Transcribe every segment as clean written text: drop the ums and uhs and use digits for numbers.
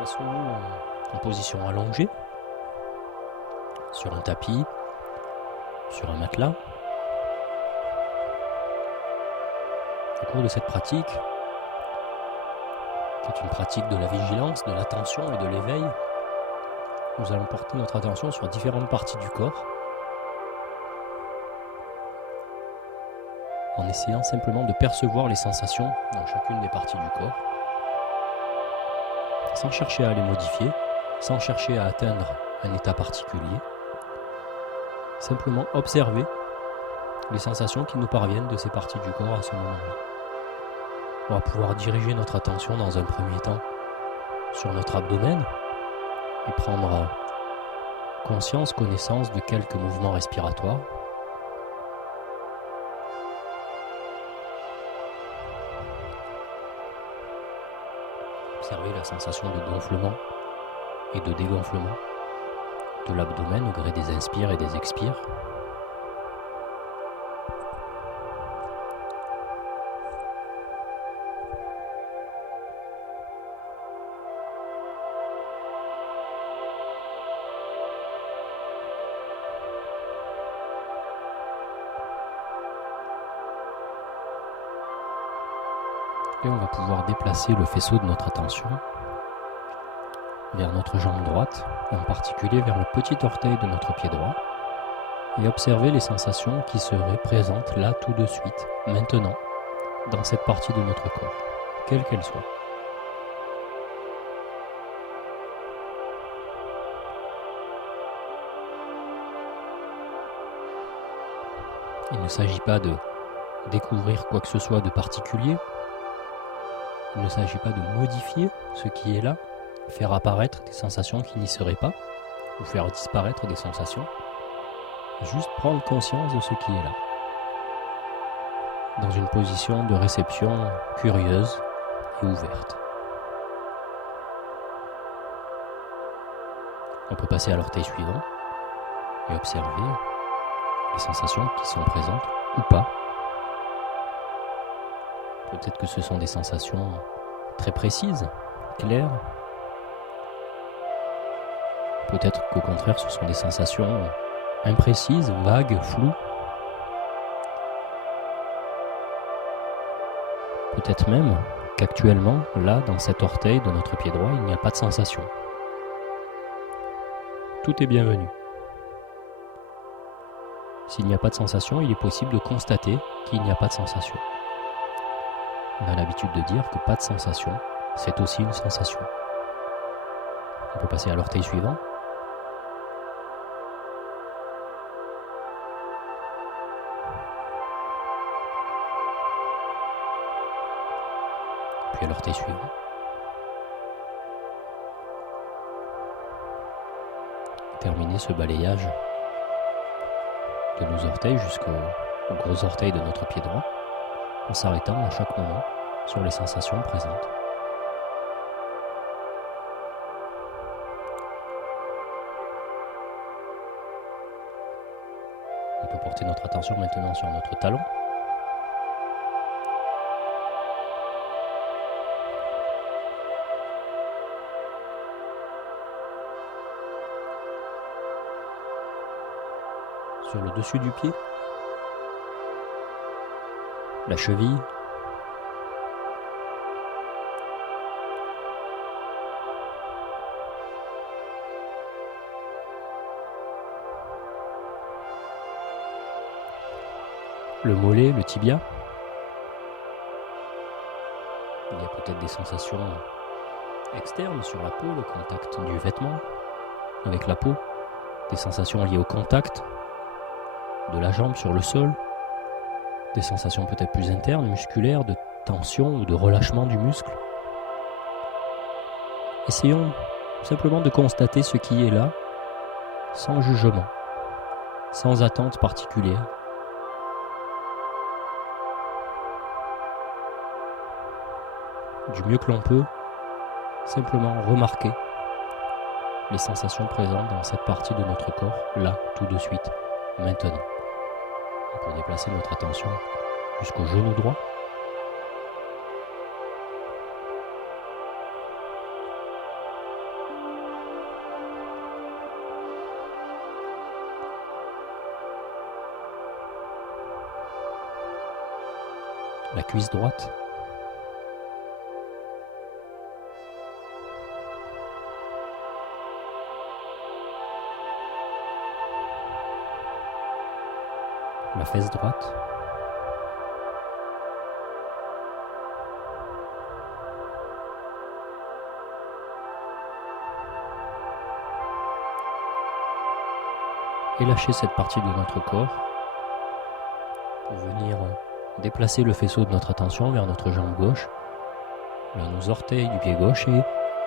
Plaçons-nous en position allongée, sur un tapis, sur un matelas. Au cours de cette pratique, qui est une pratique de la vigilance, de l'attention et de l'éveil, nous allons porter notre attention sur différentes parties du corps, en essayant simplement de percevoir les sensations dans chacune des parties du corps, sans chercher à les modifier, sans chercher à atteindre un état particulier, simplement observer les sensations qui nous parviennent de ces parties du corps à ce moment-là. On va pouvoir diriger notre attention dans un premier temps sur notre abdomen et prendre conscience, connaissance de quelques mouvements respiratoires. Observer la sensation de gonflement et de dégonflement de l'abdomen au gré des inspires et des expires. Et on va pouvoir déplacer le faisceau de notre attention vers notre jambe droite, en particulier vers le petit orteil de notre pied droit, et observer les sensations qui seraient présentes là tout de suite, maintenant, dans cette partie de notre corps, quelle qu'elle soit. Il ne s'agit pas de découvrir quoi que ce soit de particulier. Il ne s'agit pas de modifier ce qui est là, faire apparaître des sensations qui n'y seraient pas, ou faire disparaître des sensations. Juste prendre conscience de ce qui est là, dans une position de réception curieuse et ouverte. On peut passer à l'orteil suivant et observer les sensations qui sont présentes ou pas. Peut-être que ce sont des sensations très précises, claires. Peut-être qu'au contraire, ce sont des sensations imprécises, vagues, floues. Peut-être même qu'actuellement, là, dans cet orteil de notre pied droit, il n'y a pas de sensation. Tout est bienvenu. S'il n'y a pas de sensation, il est possible de constater qu'il n'y a pas de sensation. On a l'habitude de dire que pas de sensation, c'est aussi une sensation. On peut passer à l'orteil suivant. Puis à l'orteil suivant. Terminer ce balayage de nos orteils jusqu'au gros orteil de notre pied droit, en s'arrêtant à chaque moment sur les sensations présentes. On peut porter notre attention maintenant sur notre talon. Sur le dessus du pied, la cheville, le mollet, le tibia. Il y a peut-être des sensations externes sur la peau, le contact du vêtement avec la peau, des sensations liées au contact de la jambe sur le sol, des sensations peut-être plus internes, musculaires, de tension ou de relâchement du muscle. Essayons simplement de constater ce qui est là, sans jugement, sans attente particulière. Du mieux que l'on peut, simplement remarquer les sensations présentes dans cette partie de notre corps, là, tout de suite, maintenant. On peut déplacer notre attention jusqu'au genou droit. la cuisse droite, la fesse droite, et lâcher cette partie de notre corps pour venir déplacer le faisceau de notre attention vers notre jambe gauche, vers nos orteils du pied gauche et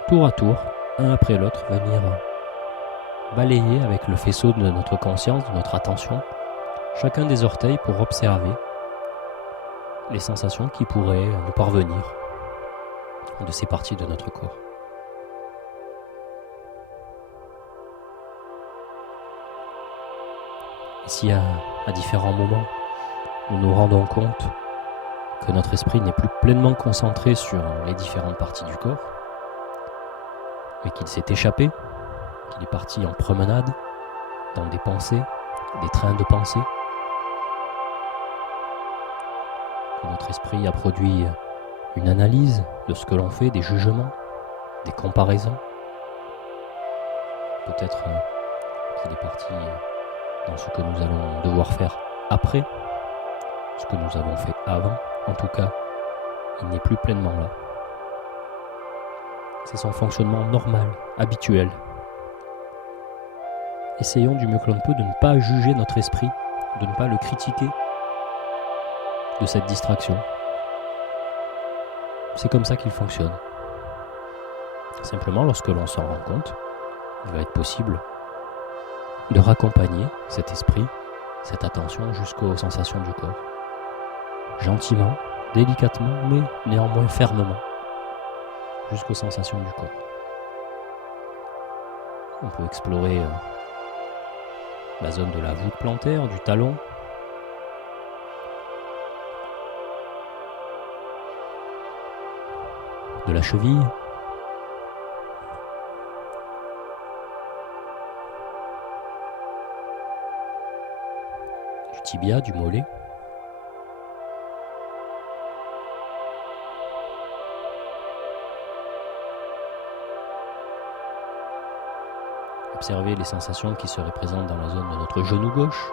tour à tour, un après l'autre, venir balayer avec le faisceau de notre conscience, de notre attention, chacun des orteils pour observer les sensations qui pourraient nous parvenir de ces parties de notre corps. Et si à différents moments, nous nous rendons compte que notre esprit n'est plus pleinement concentré sur les différentes parties du corps, et qu'il s'est échappé, qu'il est parti en promenade, dans des pensées, des trains de pensée, que notre esprit a produit une analyse de ce que l'on fait, des jugements, des comparaisons. Peut-être qu'il est parti dans ce que nous allons devoir faire après, ce que nous avons fait avant. En tout cas, il n'est plus pleinement là. C'est son fonctionnement normal, habituel. Essayons du mieux que l'on peut de ne pas juger notre esprit, de ne pas le critiquer de cette distraction. C'est comme ça qu'il fonctionne. Simplement, lorsque l'on s'en rend compte, il va être possible de raccompagner cet esprit, cette attention jusqu'aux sensations du corps. Gentiment, délicatement, mais néanmoins fermement, jusqu'aux sensations du corps. On peut explorer la zone de la voûte plantaire, du talon, de la cheville, du tibia, du mollet, observer les sensations qui seraient présentes dans la zone de notre genou gauche,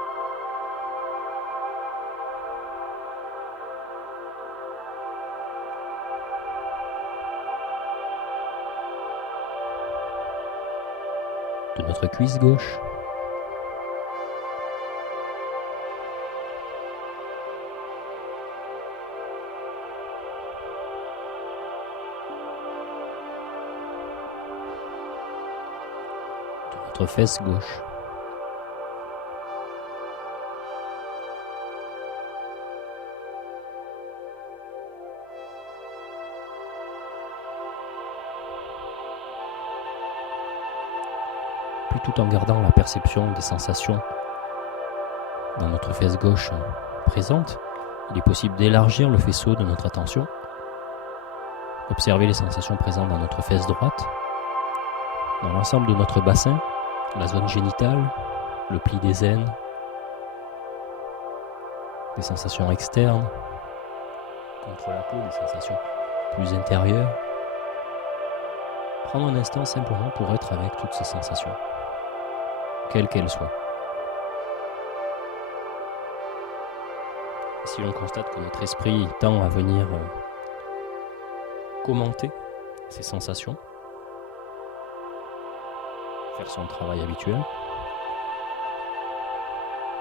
de notre cuisse gauche, de notre fesse gauche, puis tout en gardant la perception des sensations dans notre fesse gauche présente, il est possible d'élargir le faisceau de notre attention, observer les sensations présentes dans notre fesse droite, dans l'ensemble de notre bassin, la zone génitale, le pli des aines, des sensations externes, contre la peau, des sensations plus intérieures. Prendre un instant simplement pour être avec toutes ces sensations, quelles qu'elles soient. Et si l'on constate que notre esprit tend à venir commenter ces sensations, faire son travail habituel,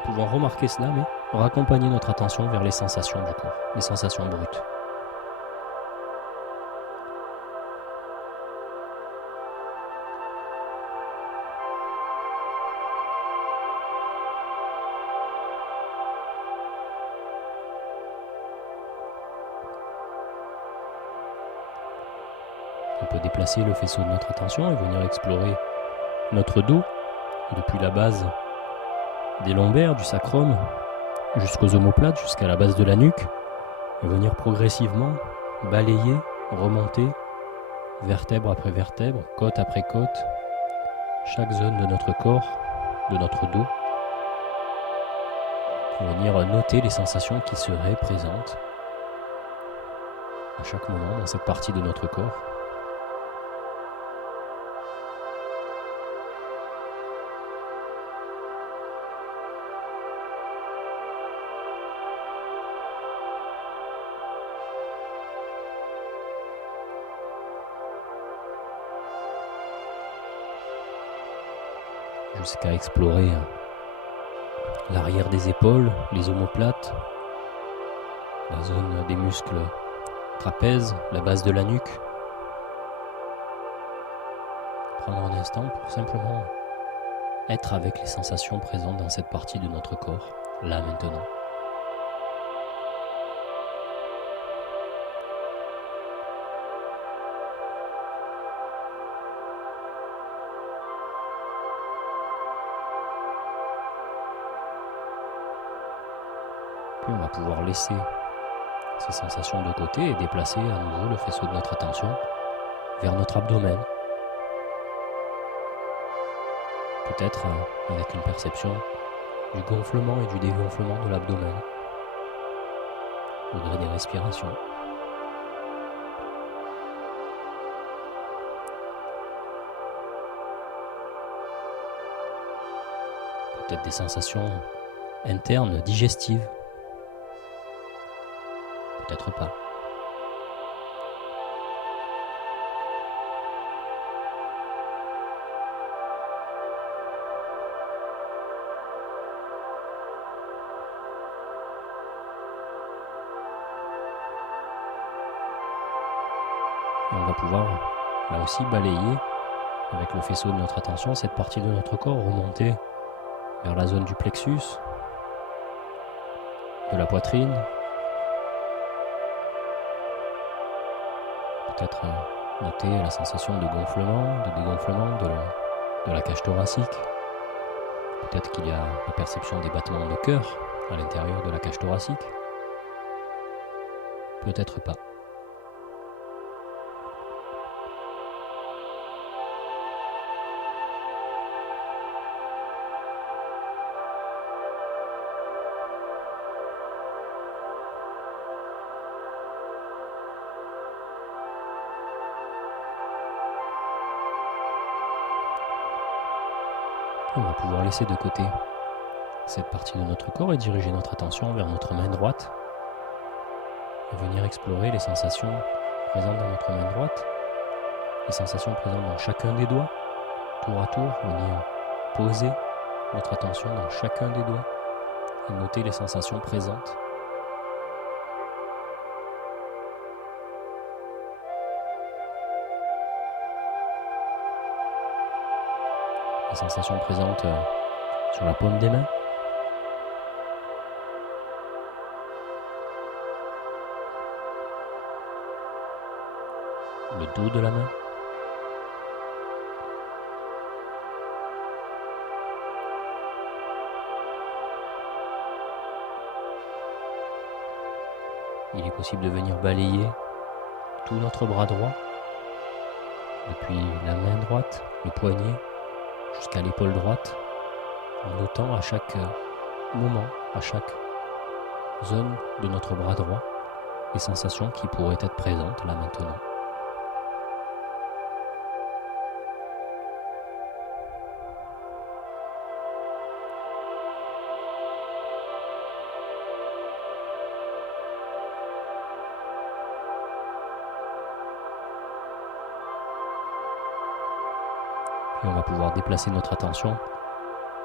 nous pouvons remarquer cela, mais raccompagner notre attention vers les sensations du corps, les sensations brutes. On peut déplacer le faisceau de notre attention et venir explorer notre dos, depuis la base des lombaires, du sacrum, jusqu'aux omoplates, jusqu'à la base de la nuque, et venir progressivement balayer, remonter, vertèbre après vertèbre, côte après côte, chaque zone de notre corps, de notre dos, pour venir noter les sensations qui seraient présentes à chaque moment dans cette partie de notre corps. Jusqu'à explorer l'arrière des épaules, les omoplates, la zone des muscles trapèzes, la base de la nuque. Prendre un instant pour simplement être avec les sensations présentes dans cette partie de notre corps, là maintenant. Puis on va pouvoir laisser ces sensations de côté et déplacer à nouveau le faisceau de notre attention vers notre abdomen. Peut-être avec une perception du gonflement et du dégonflement de l'abdomen au gré des respirations. Peut-être des sensations internes, digestives. Peut-être pas. Et on va pouvoir, là aussi, balayer avec le faisceau de notre attention cette partie de notre corps, remonter vers la zone du plexus, de la poitrine. Peut-être noter la sensation de gonflement, de dégonflement de la cage thoracique. Peut-être qu'il y a la perception des battements de cœur à l'intérieur de la cage thoracique. Peut-être pas. On va pouvoir laisser de côté cette partie de notre corps et diriger notre attention vers notre main droite et venir explorer les sensations présentes dans notre main droite, les sensations présentes dans chacun des doigts, tour à tour, venir poser notre attention dans chacun des doigts et noter les sensations présentes. Les sensations présentes sur la paume des mains. Le dos de la main. Il est possible de venir balayer tout notre bras droit, depuis la main droite, le poignet, jusqu'à l'épaule droite, en notant à chaque moment, à chaque zone de notre bras droit, les sensations qui pourraient être présentes là maintenant. Et on va pouvoir déplacer notre attention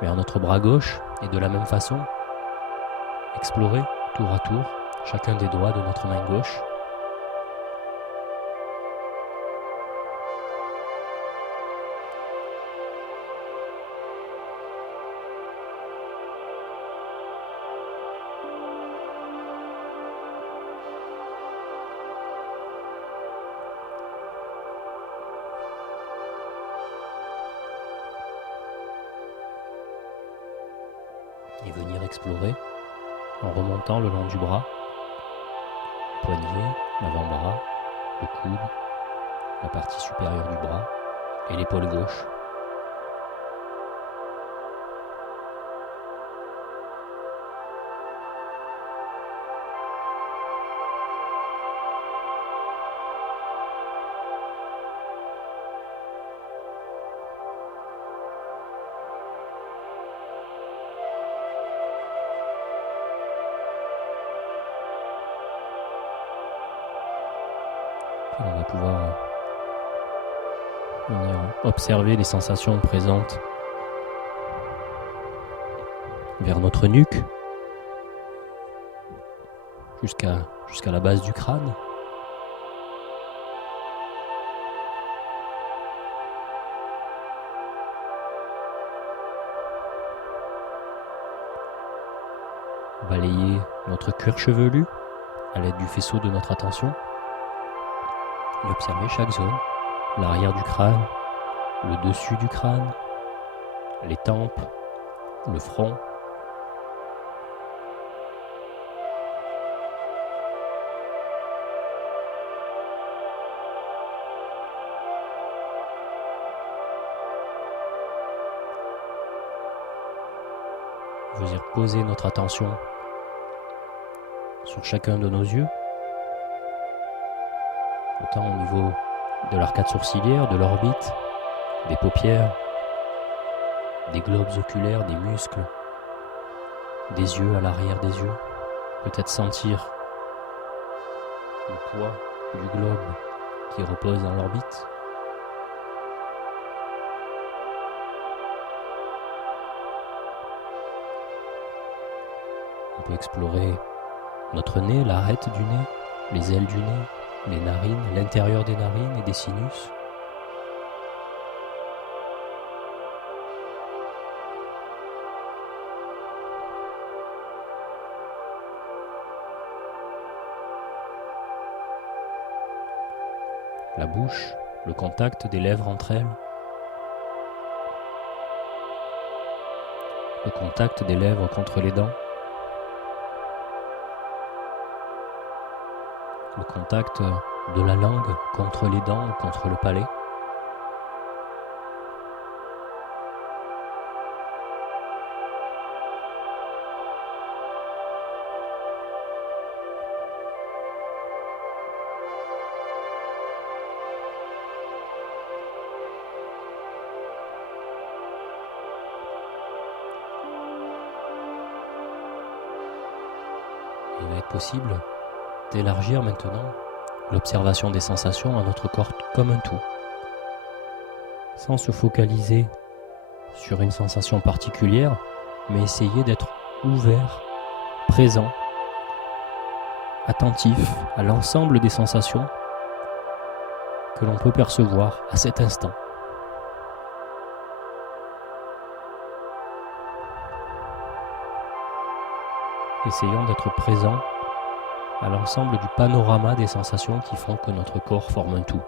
vers notre bras gauche et de la même façon, explorer tour à tour chacun des doigts de notre main gauche. Et venir explorer en remontant le long du bras, le poignet, l'avant-bras, le coude, la partie supérieure du bras et l'épaule gauche. Puis on va pouvoir venir observer les sensations présentes vers notre nuque, jusqu'à la base du crâne. Balayer notre cuir chevelu à l'aide du faisceau de notre attention et observer chaque zone, l'arrière du crâne, le dessus du crâne, les tempes, le front. Venir poser notre attention sur chacun de nos yeux, autant au niveau de l'arcade sourcilière, de l'orbite, des paupières, des globes oculaires, des muscles, des yeux à l'arrière des yeux. Peut-être sentir le poids du globe qui repose dans l'orbite. On peut explorer notre nez, l'arête du nez, les ailes du nez, les narines, l'intérieur des narines et des sinus. La bouche, le contact des lèvres entre elles. Le contact des lèvres contre les dents. Le contact de la langue contre les dents, contre le palais. Il va être possible d'élargir maintenant l'observation des sensations à notre corps comme un tout, sans se focaliser sur une sensation particulière, mais essayer d'être ouvert, présent, attentif à l'ensemble des sensations que l'on peut percevoir à cet instant. Essayons d'être présents à l'ensemble du panorama des sensations qui font que notre corps forme un tout.